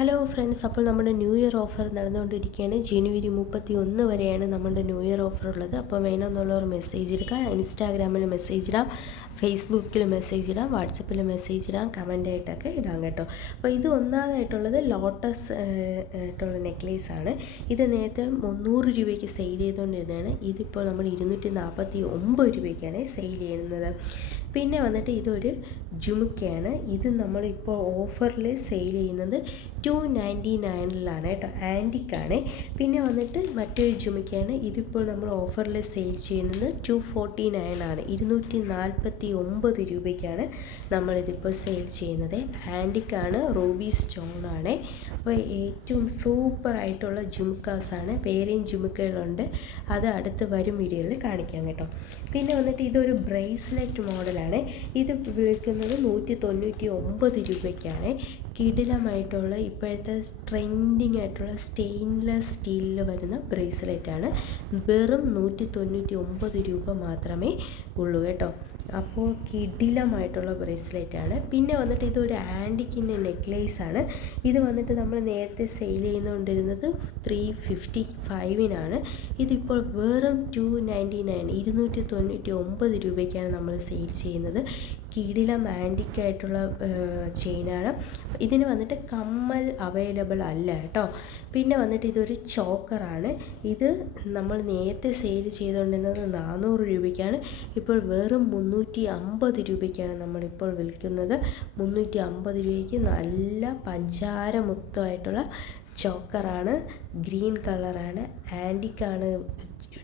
Hello friends, അപ്പോൾ നമ്മുടെ new year offer നടന്നുകൊണ്ടിരിക്കുകയാണ്. ജനുവരി 31 വരെയാണ് നമ്മുടെ ന്യൂ ഇയർ ഓഫർ ഉള്ളത്. അപ്പോൾ വേണമെന്നുള്ളവർ മെസ്സേജ് എടുക്കുക. ഇൻസ്റ്റാഗ്രാമിൽ മെസ്സേജ് ഇടാം, ഫേസ്ബുക്കിൽ മെസ്സേജ് ഇടാം, വാട്സപ്പിൽ മെസ്സേജ് ഇടാം, കമൻ്റായിട്ടൊക്കെ ഇടാം കേട്ടോ. അപ്പോൾ ഇത് ഒന്നാമതായിട്ടുള്ളത് ലോട്ടസ് ആയിട്ടുള്ള നെക്ലേസാണ്. ഇത് നേരത്തെ 300 രൂപയ്ക്ക് സെയിൽ ചെയ്തുകൊണ്ടിരുന്നതാണ്. ഇതിപ്പോൾ നമ്മൾ 249 രൂപയ്ക്കാണ് സെയിൽ ചെയ്യുന്നത്. പിന്നെ വന്നിട്ട് ഇതൊരു ജുമുക്കയാണ്. ഇത് നമ്മളിപ്പോൾ ഓഫറിൽ സെയിൽ ചെയ്യുന്നത് 299 കേട്ടോ, ആൻറ്റിക്കാണ്. പിന്നെ വന്നിട്ട് മറ്റൊരു ജുമുക്കയാണ്. ഇതിപ്പോൾ നമ്മൾ ഓഫറിൽ സെയിൽ ചെയ്യുന്നത് 249 ആണ്. 249 രൂപയ്ക്കാണ് നമ്മളിതിപ്പോൾ സെയിൽ ചെയ്യുന്നത്. ആൻറ്റിക്കാണ്, റൂബി സ്റ്റോണാണ്. അപ്പോൾ ഏറ്റവും സൂപ്പറായിട്ടുള്ള ജുമുക്കാസാണ്. വേറെയും ജുമുക്കകളുണ്ട്, അത് അടുത്ത് വരും വീഡിയോയിൽ കാണിക്കാം കേട്ടോ. പിന്നെ വന്നിട്ട് ഇതൊരു ബ്രേസ്ലെറ്റ് മോഡലാണ്. ഇത് വിൽക്കുന്നത് 199 രൂപയ്ക്കാണ്. കിടിലമായിട്ടുള്ള ഇപ്പോഴത്തെ ട്രെൻഡിങ് ആയിട്ടുള്ള സ്റ്റെയിൻലെസ് സ്റ്റീലിൽ വരുന്ന ബ്രേസ്ലെറ്റാണ്. വെറും 199 രൂപ മാത്രമേ ഉള്ളൂ കേട്ടോ. അപ്പോൾ കിടിലമായിട്ടുള്ള ബ്രേസ്ലെറ്റാണ്. പിന്നെ വന്നിട്ട് ഇതൊരു ആൻറ്റിക്കിൻ്റെ നെക്ലേസാണ്. ഇത് വന്നിട്ട് നമ്മൾ നേരത്തെ സെയിൽ ചെയ്യുന്നുകൊണ്ടിരുന്നത് 355 ഇതിപ്പോൾ വെറും 299 299 രൂപയ്ക്കാണ് നമ്മൾ സെയിൽ ചെയ്യുന്നത്. കിടിലം ആൻറ്റിക്കായിട്ടുള്ള ചെയിനാണ്. ഇതിന് വന്നിട്ട് കമ്മൽ അവൈലബിൾ അല്ല കേട്ടോ. പിന്നെ വന്നിട്ട് ഇതൊരു ചോക്കറാണ്. ഇത് നമ്മൾ നേരത്തെ സെയിൽ ചെയ്തുകൊണ്ടിരുന്നത് 400 രൂപയ്ക്കാണ്. ഇപ്പോൾ വെറും 350 രൂപയ്ക്കാണ് നമ്മളിപ്പോൾ വിൽക്കുന്നത്. 350 രൂപയ്ക്ക് നല്ല പഞ്ചാര മുക്തമായിട്ടുള്ള ചോക്കറാണ്. ഗ്രീൻ കളറാണ്, ആൻറ്റിക്കാണ്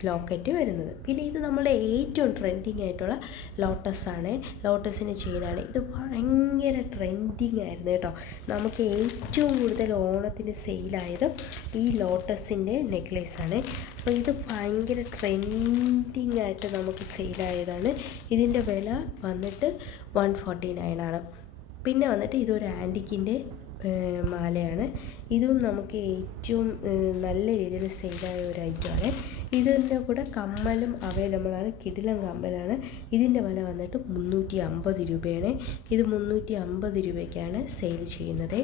ലോക്കറ്റ് വരുന്നത്. പിന്നെ ഇത് നമ്മുടെ ഏറ്റവും ട്രെൻഡിങ് ആയിട്ടുള്ള ലോട്ടസാണ്. ലോട്ടസിൻ്റെ ചെയിനാണ്. ഇത് ഭയങ്കര ട്രെൻഡിങ് ആയിരുന്നു കേട്ടോ. നമുക്ക് ഏറ്റവും കൂടുതൽ ഓണത്തിന് സെയിലായത് ഈ ലോട്ടസിൻ്റെ നെക്ലേസാണ്. അപ്പോൾ ഇത് ഭയങ്കര ട്രെൻഡിങ് ആയിട്ട് നമുക്ക് സെയിലായതാണ്. ഇതിൻ്റെ വില വന്നിട്ട് 149 ആണ്. പിന്നെ വന്നിട്ട് ഇതൊരു ആൻറ്റിക്കിൻ്റെ മാലയാണ്. ഇതും നമുക്ക് ഏറ്റവും നല്ല രീതിയിൽ സെയിലായ ഒരു ഐറ്റമാണ്. ഇതിൻ്റെ കൂടെ കമ്മലും അവൈലബിളാണ്. കിടിലം കമ്മലാണ്. ഇതിൻ്റെ വില വന്നിട്ട് 350 രൂപയാണ്. ഇത് 350 രൂപയ്ക്കാണ് സെയിൽ ചെയ്യുന്നത്.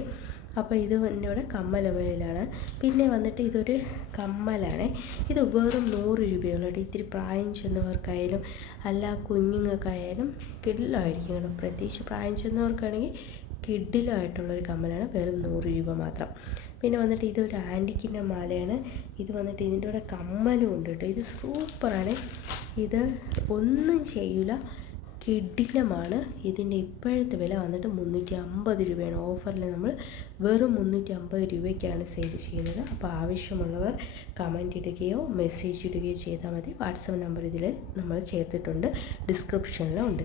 അപ്പോൾ ഇത് എന്നോട് കമ്മൽ അവൈലബിളാണ്. പിന്നെ വന്നിട്ട് ഇതൊരു കമ്മലാണ്. ഇത് വെറും 100 രൂപയുള്ളൂ. ഇത്തിരി പ്രായം ചെന്നവർക്കായാലും അല്ല കുഞ്ഞുങ്ങൾക്കായാലും കിടിലമായിരിക്കും കേട്ടോ. പ്രത്യേകിച്ച് പ്രായം ചെന്നവർക്കാണെങ്കിൽ കിടിലമായിട്ടുള്ളൊരു കമ്മലാണ്. വെറും 100 രൂപ മാത്രം. പിന്നെ വന്നിട്ട് ഇതൊരു ആൻറ്റിക്കിൻ്റെ മാലയാണ്. ഇത് വന്നിട്ട് ഇതിൻ്റെ കൂടെ കമ്മലും ഉണ്ട് കേട്ടോ. ഇത് സൂപ്പറാണ്. ഇത് ഒന്നും ചെയ്യില്ല, കിടിലമാണ്. ഇതിൻ്റെ ഇപ്പോഴത്തെ വില വന്നിട്ട് 350 രൂപയാണ്. ഓഫറിൽ നമ്മൾ വെറും 350 രൂപയ്ക്കാണ് സെയിൽ ചെയ്യുന്നത്. അപ്പോൾ ആവശ്യമുള്ളവർ കമൻറ്റ് ഇടുകയോ മെസ്സേജ് ഇടുകയോ ചെയ്താൽ മതി. വാട്സപ്പ് നമ്പർ ഇതിൽ നമ്മൾ ചേർത്തിട്ടുണ്ട്, ഡിസ്ക്രിപ്ഷനിലും ഉണ്ട്.